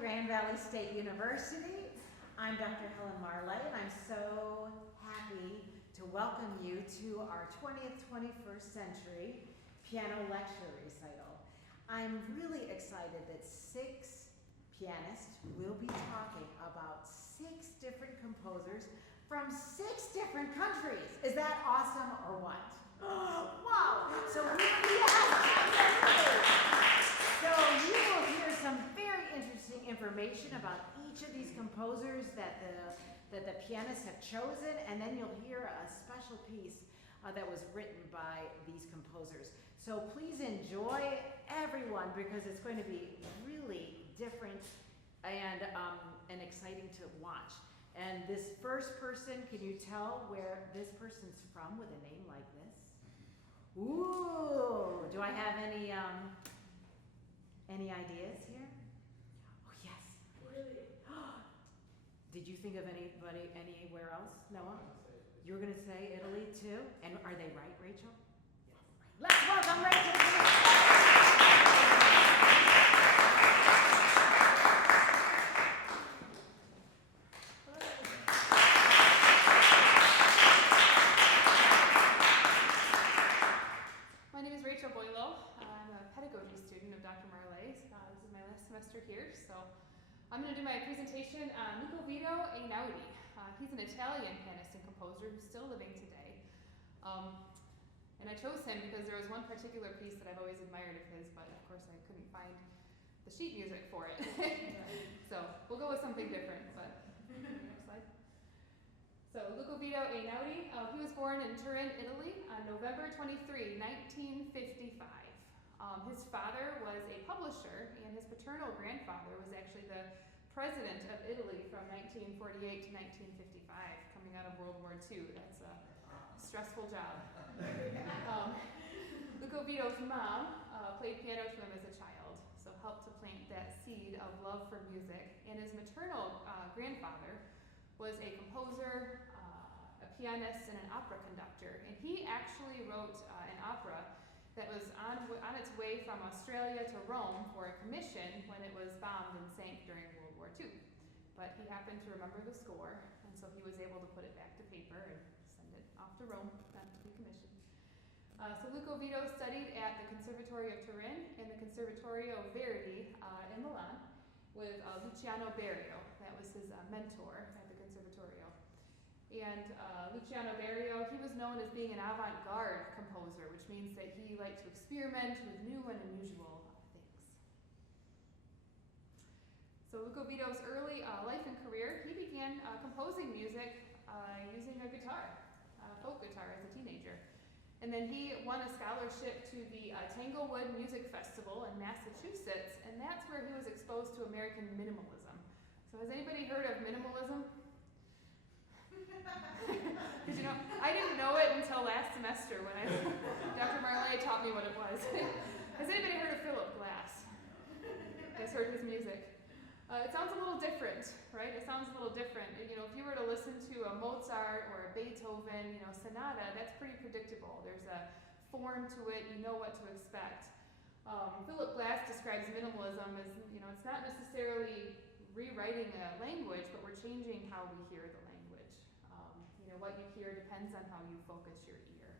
Grand Valley State University. I'm Dr. Helen Marlais, and I'm so happy to welcome you to our 20th, 21st century piano lecture recital. I'm really excited that 6 pianists will be talking about 6 different composers from 6 different countries. Is that awesome or what? Wow! So you will hear some very interesting information about each of these composers that the pianists have chosen, and then you'll hear a special piece that was written by these composers. So please enjoy, everyone, because it's going to be really different and exciting to watch. And this first person, can you tell where this person's from with a name like this? Ooh, do I have any ideas here? Oh, yes. Really? Did you think of anybody anywhere else, Noah? You were going to say Italy too? And are they right, Rachel? Yes. Let's welcome Rachel. My name is Rachel Boileau. I'm a pedagogy student of Dr. Marlais. This is my last semester here, so I'm going to do my presentation on Lucovico Einaudi. He's an Italian pianist and composer who's still living today. And I chose him because there was one particular piece that I've always admired of his, but of course I couldn't find the sheet music for it. So we'll go with something different, but next slide. So Lucovico Einaudi, he was born in Turin, Italy on November 23, 1955. His father was a publisher, and his paternal grandfather was actually the president of Italy from 1948 to 1955, coming out of World War II. That's a stressful job. Lucovico's mom played piano to him as a child, so helped to plant that seed of love for music. And his maternal grandfather was a composer, a pianist, and an opera conductor. And he actually wrote an opera that was on its way from Australia to Rome for a commission when it was bombed and sank during World War II. But he happened to remember the score, and so he was able to put it back to paper and send it off to Rome to be commissioned. So Lucovico studied at the Conservatory of Turin and the Conservatorio Verdi in Milan with Luciano Berio. That was his mentor at the Conservatorio. And Luciano Berio, he was known as being an avant-garde composer, which means that he liked to experiment with new and unusual things. So Lucovico's early life and career, he began composing music using a guitar, folk guitar, as a teenager. And then he won a scholarship to the Tanglewood Music Festival in Massachusetts, and that's where he was exposed to American minimalism. So has anybody heard of minimalism? Because I didn't know it until last semester when Dr. Marlais taught me what it was. Has anybody heard of Philip Glass? Has heard his music? It sounds a little different, right? It sounds a little different. If you were to listen to a Mozart or a Beethoven, sonata, that's pretty predictable. There's a form to it. You know what to expect. Philip Glass describes minimalism as, it's not necessarily rewriting a language, but we're changing how we hear the language. What you hear depends on how you focus your ear.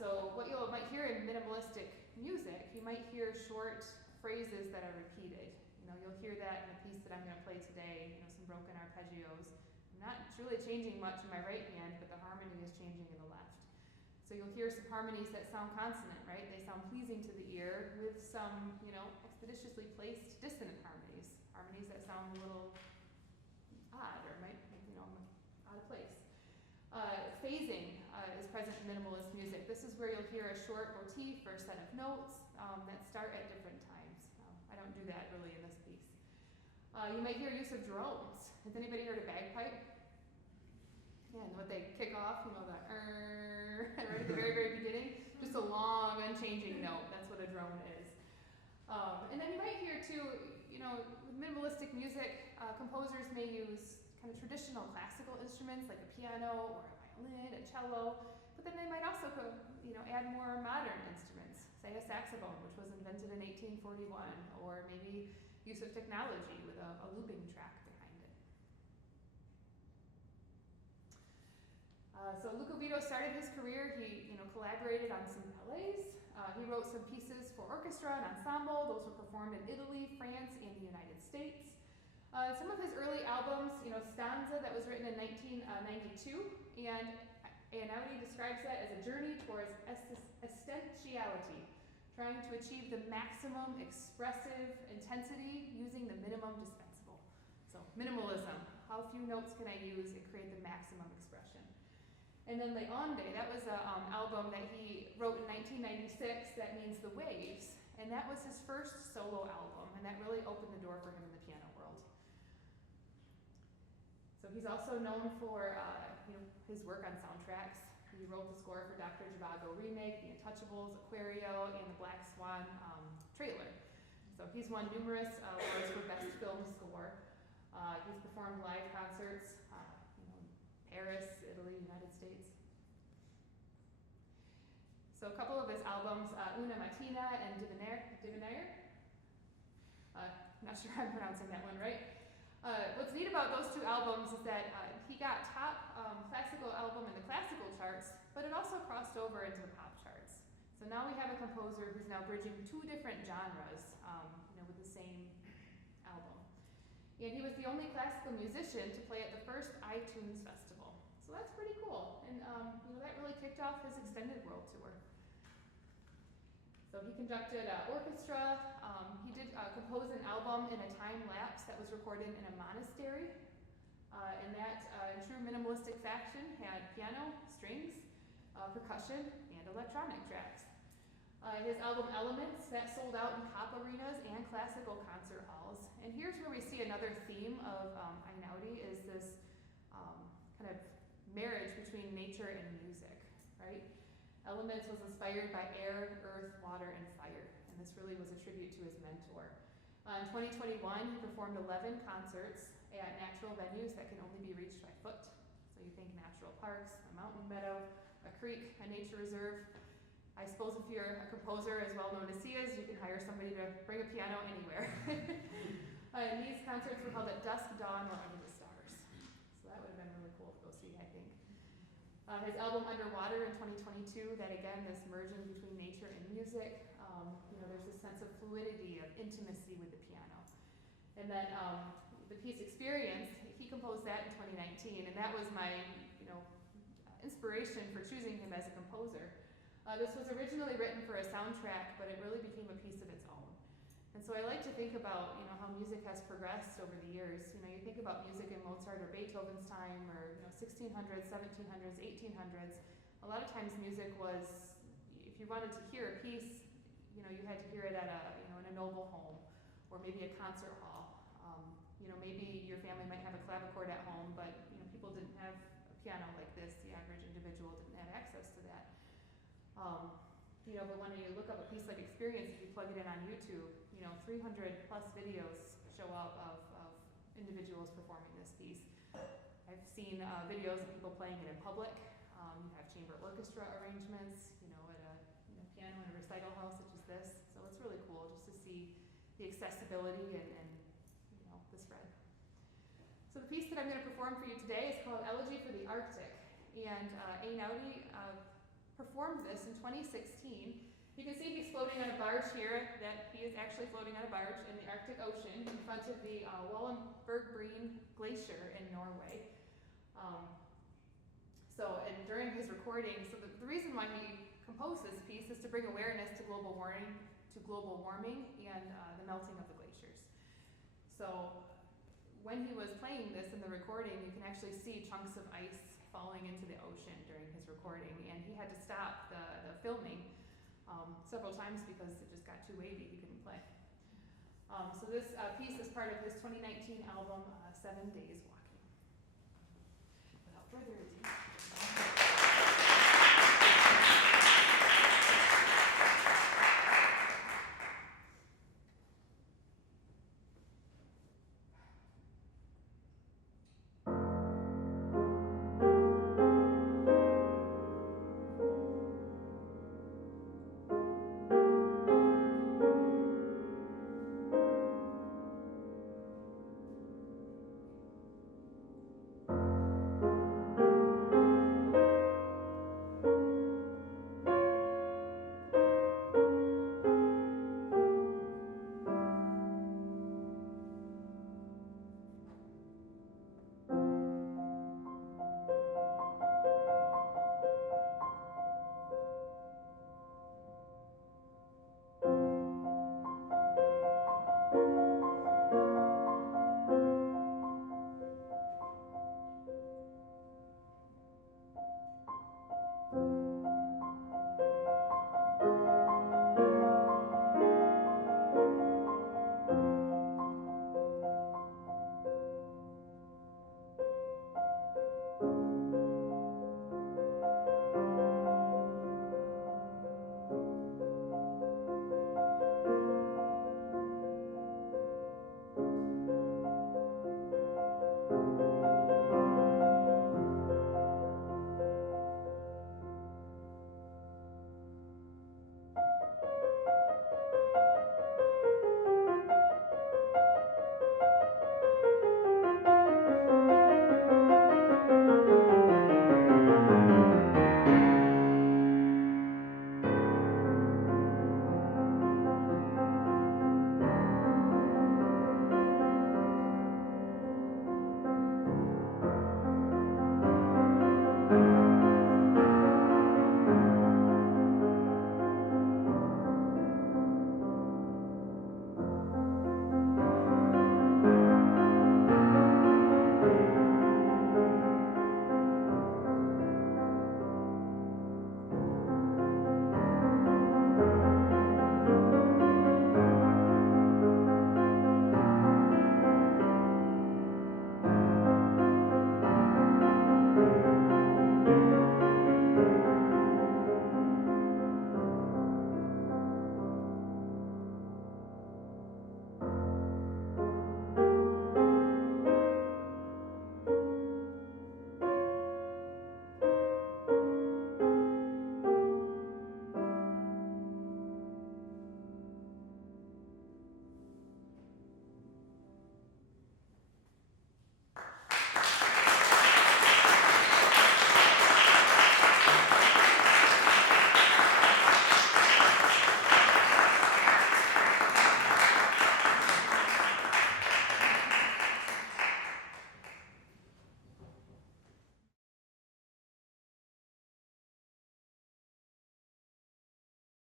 So what you might hear in minimalistic music, you might hear short phrases that are repeated. You'll hear that in the piece that I'm going to play today, some broken arpeggios. It's really changing much in my right hand, but the harmony is changing in the left. So you'll hear some harmonies that sound consonant, right? They sound pleasing to the ear, with some, expeditiously placed dissonant harmonies. Harmonies that sound a little odd or might, out of place. Phasing is present in minimalist music. This is where you'll hear a short motif or a set of notes that start at different times. I don't do that really in this piece. You might hear use of drones. Has anybody heard a bagpipe? Yeah, and what they kick off, the right at the very, very beginning. Just a long, unchanging note. That's what a drone is. And then you might hear too, with minimalistic music, composers may use kind of traditional classical instruments like a piano or a violin, a cello, but then they might also add more modern instruments, say a saxophone, which was invented in 1841, or maybe use of technology with a looping track behind it. So Lucovico started his career, he collaborated on some ballets. He wrote some pieces for orchestra and ensemble. Those were performed in Italy, France, and the United States. Some of his early albums, Stanza, that was written in 1992, and Einaudi describes that as a journey towards essentiality, trying to achieve the maximum expressive intensity using the minimum dispensable. So minimalism, how few notes can I use and create the maximum expression. And then Le Onde, that was an album that he wrote in 1996 that means the waves, and that was his first solo album, and that really opened the door for him in the piano world. So he's also known for his work on soundtracks. He wrote the score for Dr. Zhivago Remake, The Untouchables, Aquario, and the Black Swan trailer. So he's won numerous awards for Best Film Score. He's performed live concerts, Paris, Italy, United States. So a couple of his albums, Una Mattina and Divinaire. Not sure I'm pronouncing that one right. What's neat about those two albums is that he got top classical album in the classical charts, but it also crossed over into the pop charts. So now we have a composer who's now bridging two different genres with the same album. And he was the only classical musician to play at the first iTunes Festival. So that's pretty cool. And that really kicked off his extended world tour. So he conducted orchestra. He did compose an album in a time lapse that was recorded in a monastery. And that, in true minimalistic fashion, had piano, strings, percussion, and electronic tracks. His album Elements, that sold out in pop arenas and classical concert halls. And here's where we see another theme of Einaudi, is this kind of marriage between nature and music, right? Elements was inspired by air, earth, water, and fire, and this really was a tribute to his mentor. In 2021, he performed 11 concerts at natural venues that can only be reached by foot. So you think natural parks, a mountain meadow, a creek, a nature reserve. I suppose if you're a composer as well known as Sia's, you can hire somebody to bring a piano anywhere. And these concerts were held at dusk, dawn, or under the stars. So that would have been really cool to go see, I think. His album Underwater in 2022, that again, this merging between nature and music. There's this sense of fluidity, of intimacy with the piano. And then the piece Experience, he composed that in 2019, and that was my inspiration for choosing him as a composer. This was originally written for a soundtrack, but it really became a piece of its own. And so I like to think about how music has progressed over the years. You think about music in Mozart or Beethoven's time, or 1600s, 1700s, 1800s. A lot of times music was, if you wanted to hear a piece, you had to hear it at in a noble home, or maybe a concert hall. Maybe your family might have a clavichord at home, but people didn't have a piano like this. The average individual didn't have access to that. But when you look up a piece like Experience, if you plug it in on YouTube, 300 plus videos show up of individuals performing this piece. I've seen videos of people playing it in public. You have chamber orchestra arrangements, at a piano in a recital house such as this. So it's really cool just to see the accessibility and the spread. So the piece that I'm going to perform for you today is called Elegy for the Arctic. And Einaudi performed this in 2016. You can see he's floating on a barge here, that he is actually floating on a barge in the Arctic Ocean in front of the Wallenberg-Breen Glacier in Norway. And during his recording, so the reason why he composed this piece is to bring awareness to global warming and the melting of the glaciers. So when he was playing this in the recording, you can actually see chunks of ice falling into the ocean during his recording, and he had to stop the filming several times because it just got too wavy, he couldn't play. So this piece is part of his 2019 album, 7 Days Walking. Without further ado.